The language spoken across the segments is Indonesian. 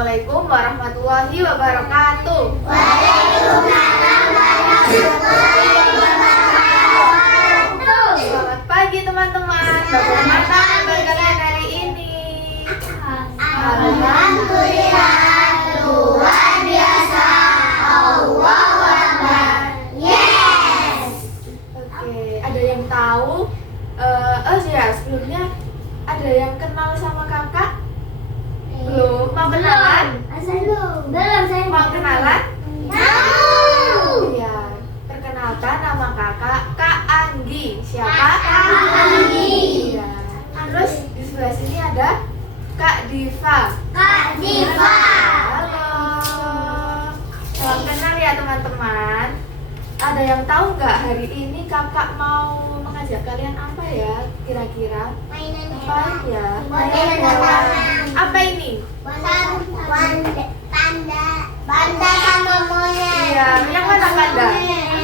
Assalamualaikum warahmatullahi wabarakatuh. Waalaikumsalam warahmatullahi wabarakatuh. Selamat pagi teman-teman. Bagaimana kabar kalian hari ini? Alhamdulillah, luar biasa. Allahu Akbar. Yes. Oke, ada yang tahu? Sebelumnya ada yang kenal sama kakak? Belum? Mau kenalan? Belum, saya Mau kenalan? Mau. Iya. Perkenalkan, nama kakak Kak Anggi. Siapa? Kak Anggi. Iya. Terus di sebelah sini ada Kak Diva. Kak Diva. Halo. Salam kenal ya teman-teman. Ada yang tahu nggak hari ini kakak mau mengajak kalian apa ya kira-kira? Mainan Apa ya? Mainan hewan. Apa ini? Panda sama monyet. Iya, yang mana panda?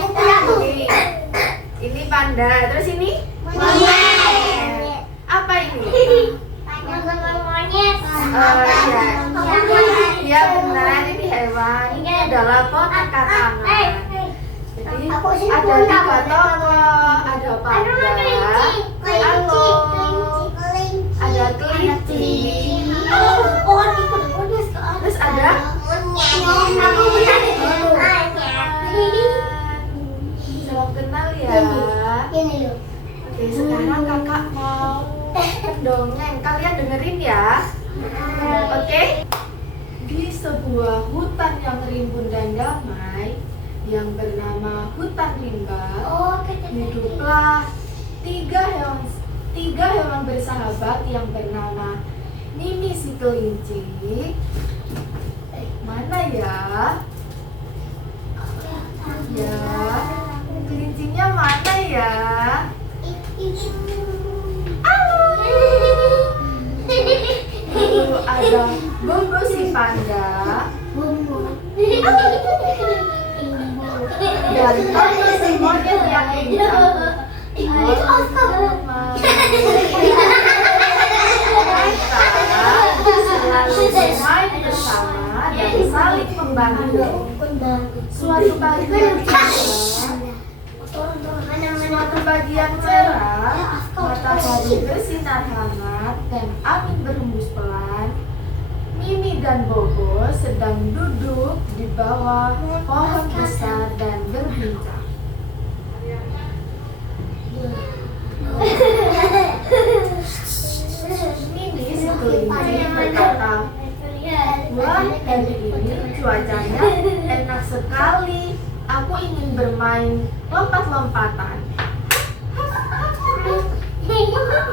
Aku punya tuh. Ini panda. Terus ini? Monyet. Apa ini? Panda sama monyet. Iya. Iya benar, ini hewan. Ini adalah ponakan. Jadi ada 3 tokoh, ada panda, halo, ada kelinci, terus ada salam kenal ya. Oke, sekarang kakak mau mendongeng, kalian dengerin ya. Oke. Di sebuah hutan yang rimbun dan damai yang bernama hutan rimba, hiduplah tiga hewan bersahabat yang bernama Mimi si kelinci. Mana ya? Ya, kelincinya mana ya? Lalu ada Bobo si panda dan Tony si monyet yang lincah. Mereka selalu bermain bersama dan saling membantu. Suatu pagi yang cerah, matahari bersinar hangat dan angin berhembus pelan. Mimi dan Bobo sedang duduk di bawah pohon besar dan berbincang. Mimi si kelinci berkata, "Wah, hari ini cuacanya enak sekali. Aku ingin bermain lompat-lompatan."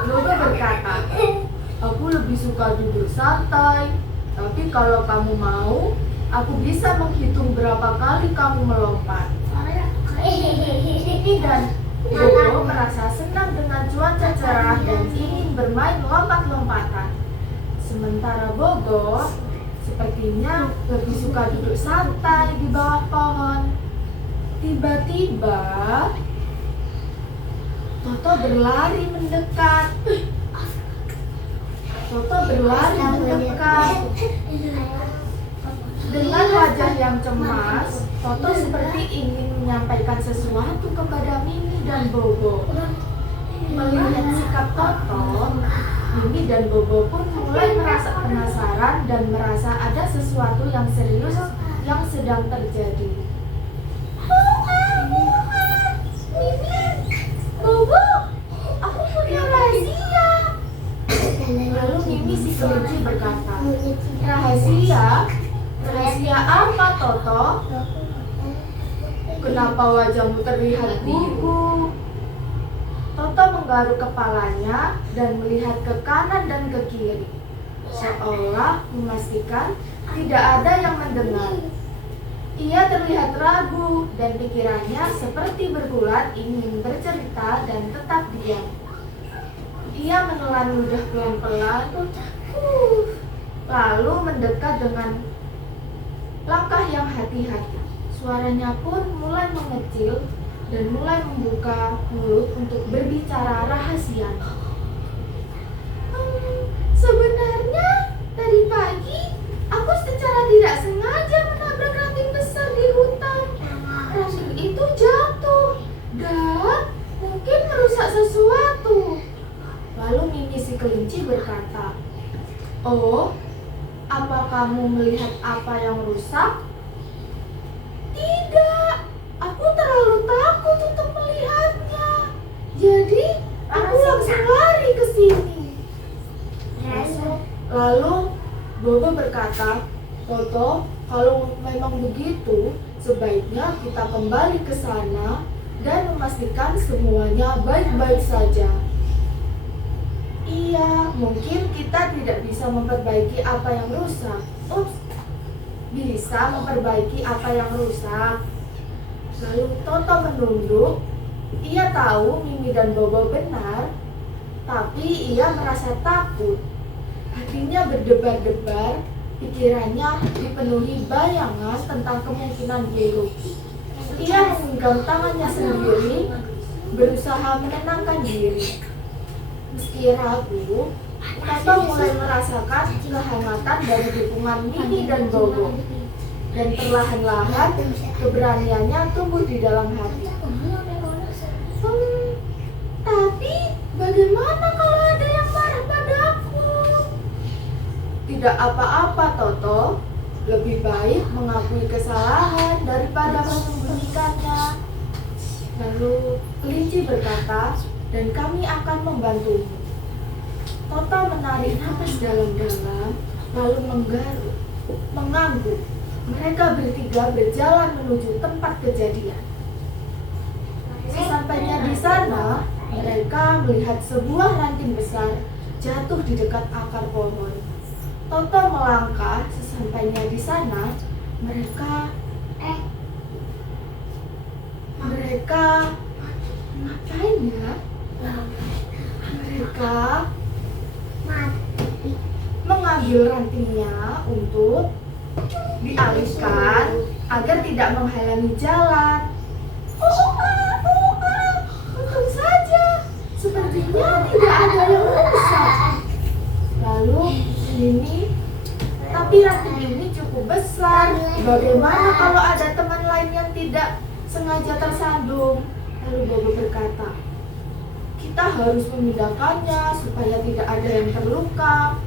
Bobo berkata, "Aku lebih suka duduk santai. Tapi kalau kamu mau, aku bisa menghitung berapa kali kamu melompat." Mimi dan Bobo merasa senang dengan cuaca cerah dan ingin bermain lompat-lompatan. Sementara Bobo sepertinya lebih suka duduk santai di bawah pohon. Tiba-tiba Toto berlari mendekat. Dengan wajah yang cemas, Toto seperti ingin menyampaikan sesuatu kepada Mimi dan Bobo. Melihat sikap Toto, Mimi dan Bobo pun mulai merasa penasaran dan merasa ada sesuatu yang serius yang sedang terjadi. Bobo, aku punya rahasia. Lalu Mimi si kelinci berkata, "Rahasia? Rahasia apa, Toto? Kenapa wajahmu terlihat gugup?" Toto menggaruk kepalanya dan melihat ke kanan dan ke kiri, seolah memastikan tidak ada yang mendengar. Ia terlihat ragu dan pikirannya seperti bergulat ingin bercerita dan tetap diam. Ia menelan ludah pelan-pelan, lalu mendekat dengan langkah yang hati-hati. Suaranya pun mulai mengecil dan mulai membuka mulut untuk berbicara rahasia. Sebenarnya tadi pagi aku Mimi si kelinci berkata, "Oh, apa kamu melihat apa yang rusak?" "Tidak, aku terlalu takut untuk melihatnya. Jadi, aku langsung lari ke sini." Lalu Bobo berkata, "Toto, kalau memang begitu, sebaiknya kita kembali ke sana dan memastikan semuanya baik-baik saja." "Iya, mungkin kita tidak bisa memperbaiki apa yang rusak." "Ups, bisa memperbaiki apa yang rusak." Lalu Toto menunduk. Ia tahu Mimi dan Bobo benar, tapi ia merasa takut. Hatinya berdebar-debar, pikirannya dipenuhi bayangan tentang kemungkinan buruk. Ia menggenggam tangannya sendiri, berusaha menenangkan diri. Meski ragu, Toto mulai merasakan kehangatan dari dukungan Mimi dan Bobo. Dan perlahan-lahan keberaniannya tumbuh di dalam hati. Tapi bagaimana kalau ada yang marah padaku?" "Tidak apa-apa, Toto. Lebih baik mengakui kesalahan daripada menyembunyikannya." Lalu kelinci berkata, "Dan kami akan membantumu." Toto menarik napas dalam-dalam, lalu menggaruk, mengangguk. Mereka bertiga berjalan menuju tempat kejadian. Sesampainya di sana, mereka melihat sebuah ranting besar jatuh di dekat akar pohon. Toto melangkah. Sesampainya di sana, mereka ngapain ya? Mereka mengambil rantingnya untuk dialihkan agar tidak menghalangi jalan. Untung saja, sepertinya tidak ada yang rusak. Lalu tapi ranting ini cukup besar. Bagaimana kalau ada teman lain yang tidak sengaja tersandung? Lalu Bobo berkata, "Kita harus memindahkannya supaya tidak ada yang terluka."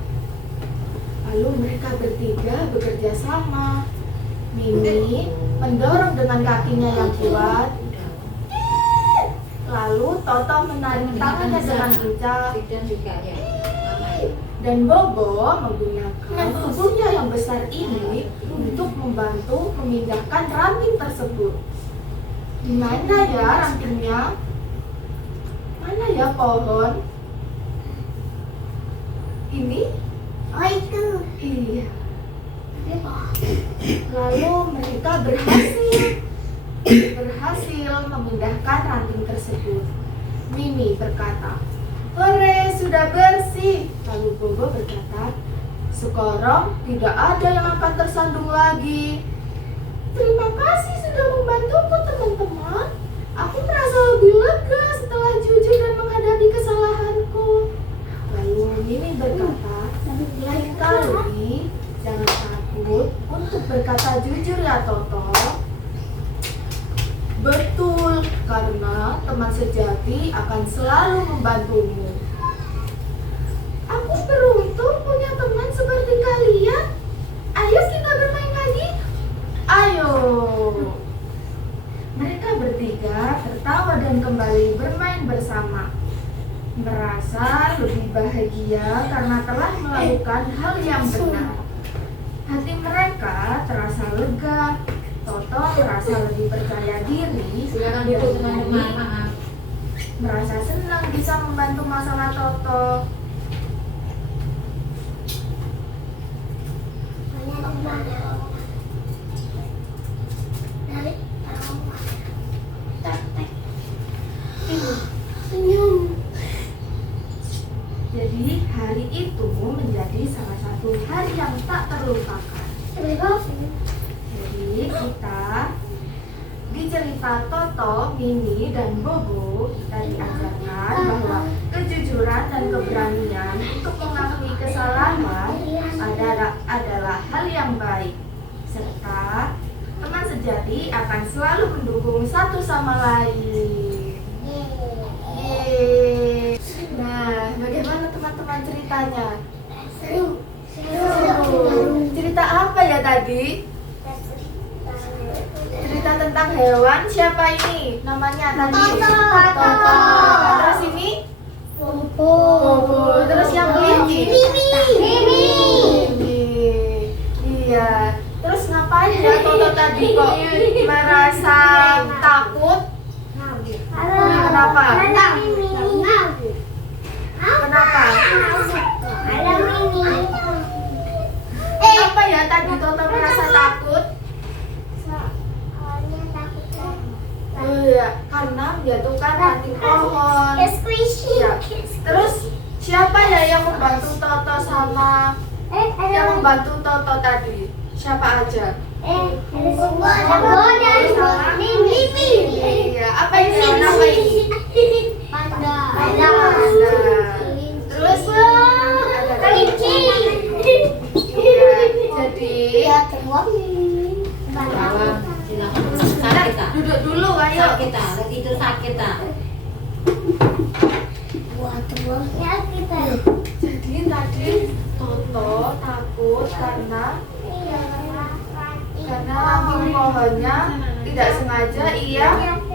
Lalu mereka bertiga bekerja sama. Mimi mendorong dengan kakinya yang kuat. Lalu Toto menarik tangannya dengan kencang. Dan Bobo menggunakan tubuhnya yang besar ini untuk membantu memindahkan ranting tersebut. Di mana ya rantingnya? Mana ya pohon? Ini? Oh itu. Iya. Lalu mereka berhasil memindahkan ranting tersebut. Mimi berkata, "Hore, sudah bersih." Lalu Bobo berkata, "Sekarang tidak ada yang akan tersandung lagi." "Terima kasih sudah membantuku, teman-teman. Aku merasa lebih lega setelah jujur dan menghadapi kesalahanku." Lalu Mimi berkata, "Lain kali jangan takut untuk berkata jujur ya, Toto." "Betul, karena teman sejati akan selalu membantumu." "Aku beruntung punya teman seperti kalian. Ayo kita bermain lagi." "Ayo." Mereka bertiga tertawa dan kembali bermain bersama. Merasa lebih bahagia karena telah melakukan hal yang benar. Hati mereka terasa lega. Toto merasa lebih percaya diri. Silakan dan duduk teman-teman. Mimi Maaf. merasa senang bisa membantu masalah Toto. Jadi hari itu menjadi salah satu hari yang tak terlupakan. Jadi kita di cerita Toto, Mimi, dan Bobo kita diajarkan bahwa kejujuran dan keberanian untuk mengakui kesalahan adalah hal yang baik, serta teman sejati akan selalu mendukung satu sama lain. Yeay. Nah, bagaimana teman? ceritanya? Seru. Cerita apa ya tadi? Cerita tentang hewan. Siapa ini? Namanya tadi? Toto. Terus ini? Bobo. Terus yang kelinci? Mimi. Iya. Terus ngapain ya Toto tadi kok merasa takut? Kenapa? Kenapa? Apa ya tadi Toto merasa takut? Oh iya, karena dia tuh kan ranting pohon. Iya. Terus siapa ya yang membantu Toto sama yang membantu Toto tadi? Siapa aja? Iya, apa ini? Apa ini? Panda. Terus ada Kelinci. Iya, jadi Silakan. Sakit tak? duduk dulu, ayo. Sakit tak? Lagi tidur sakit tak? Jadi tadi Toto takut karena ranting pohonnya tidak sengaja ia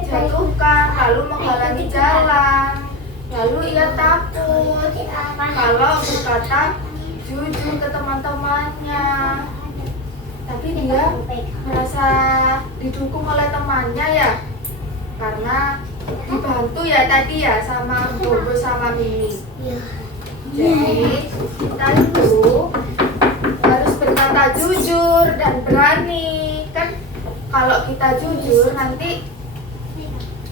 jatuhkan lalu menghalangi jalan. Lalu ia takut kalau berkata jujur ke teman-temannya. Tapi dia merasa didukung oleh temannya ya, karena dibantu ya tadi ya sama Bobo sama Mimi. Jadi kita itu harus berkata jujur dan berani. Kan kalau kita jujur nanti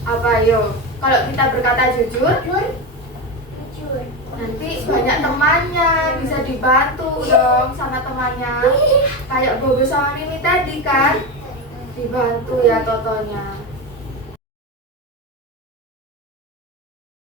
apa yo? Kalau kita berkata jujur nanti banyak temannya, bisa dibantu dong sama temannya. Kayak Bobo sama Mimi tadi kan dibantu ya Totonya.